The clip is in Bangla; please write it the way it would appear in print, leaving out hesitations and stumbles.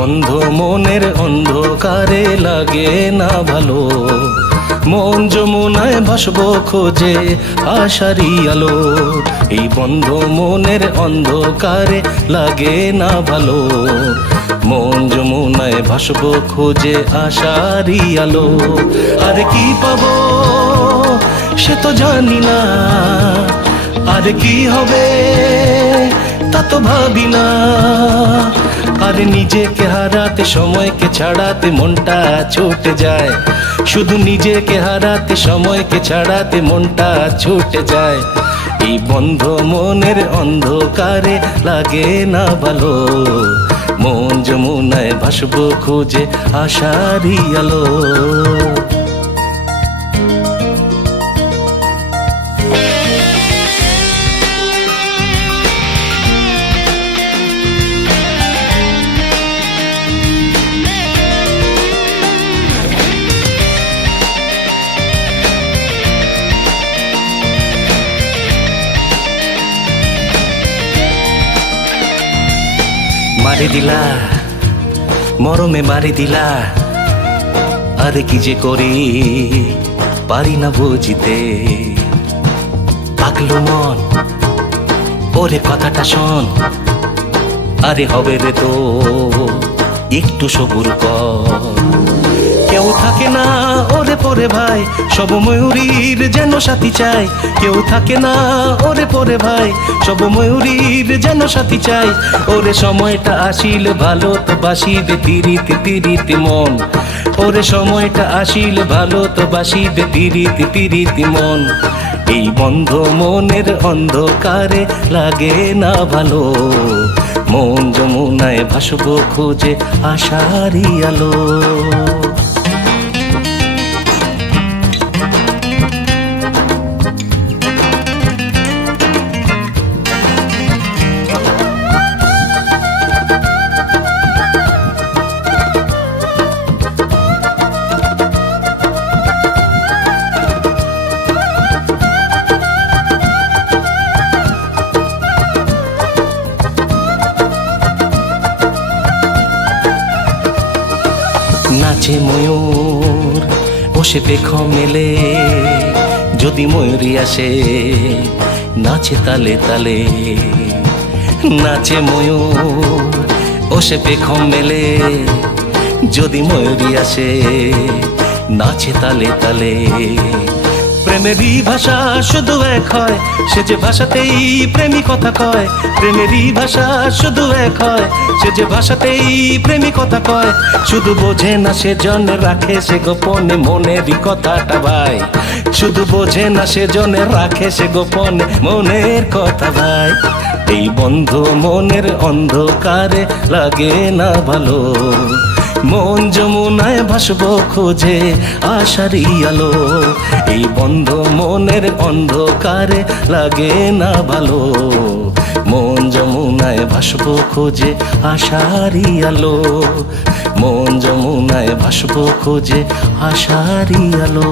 বন্ধ মনের অন্ধকারে লাগে না ভালো, মন যমুনায় ভাসবো খোঁজে আশারি আলো। এই বন্ধ মনের অন্ধকারে লাগে না ভালো, মন যমুনায় ভাসবো খোঁজে আশারি আলো। আর কি পাবো সে তো জানি না, আর কি হবে তা তো ভাবি না। আর নিজেকে হারাতে সময়কে ছাড়াতে মনটা ছুটে যায়, শুধু নিজেকে হারাতে সময়কে ছাড়াতে মনটা ছুটে যায়। এই বন্ধ মনের অন্ধকারে লাগে না ভালো, মন যমুনায় ভাসবো খুঁজে আশারি আলো। মারি দিলা মরমে মারি দিলা, আরে কি যে করি পারি না বুঝিতে। পাগলু মন ওরে কথাটা শোন, আরে হবে রে তো একটু সবুর কর। কেউ থাকে না ওরে পরে ভাই, সব ময়ূরীর যেন সাথী চাই। কেউ থাকে না ওরে পরে ভাই, সব ময়ূরীর যেন সাথী চাই। ওরে সময়টা আসিলে ভালো তো বাসিবে তিরিতি তিরিতি মন, ওরে সময়টা আসিলে ভালো তো বাসিবে তিরিতি তিরিতি মন। এই বন্ধ মনের অন্ধকারে লাগে না ভালো, মন যমুনায় ভাসবো খুঁজে আশারি আলো। নাচে ময়ূর বসে পেখম মেলে, যদি ময়ূরী আসে নাচে তালে তালে। নাচে ময়ূর বসে পেখম মেলে, যদি ময়ূরী আসে নাচে তালে তালে। প্রেমেরই ভাষা শুধু এক হয়, সে যে ভাষাতেই প্রেমী কথা কয়। প্রেমেরই ভাষা শুধু এক হয়, সে যে ভাষাতেই প্রেমী কথা কয়। শুধু বোঝে না সে জনে রাখে সে গোপনে মনেরই কথাটা ভাই, শুধু বোঝে না সে জনে রাখে সে গোপনে মনের কথা ভাই। এই বন্ধ মনের অন্ধকারে লাগে না ভালো, মন যমুনায় ভাসবো খোঁজে আশারি আলো। এই বন্ধ মনের অন্ধকারে লাগে না ভালো, মন যমুনায় ভাসবো খোঁজে আশারি আলো। মন যমুনায় ভাসবো খোঁজে আশারি আলো।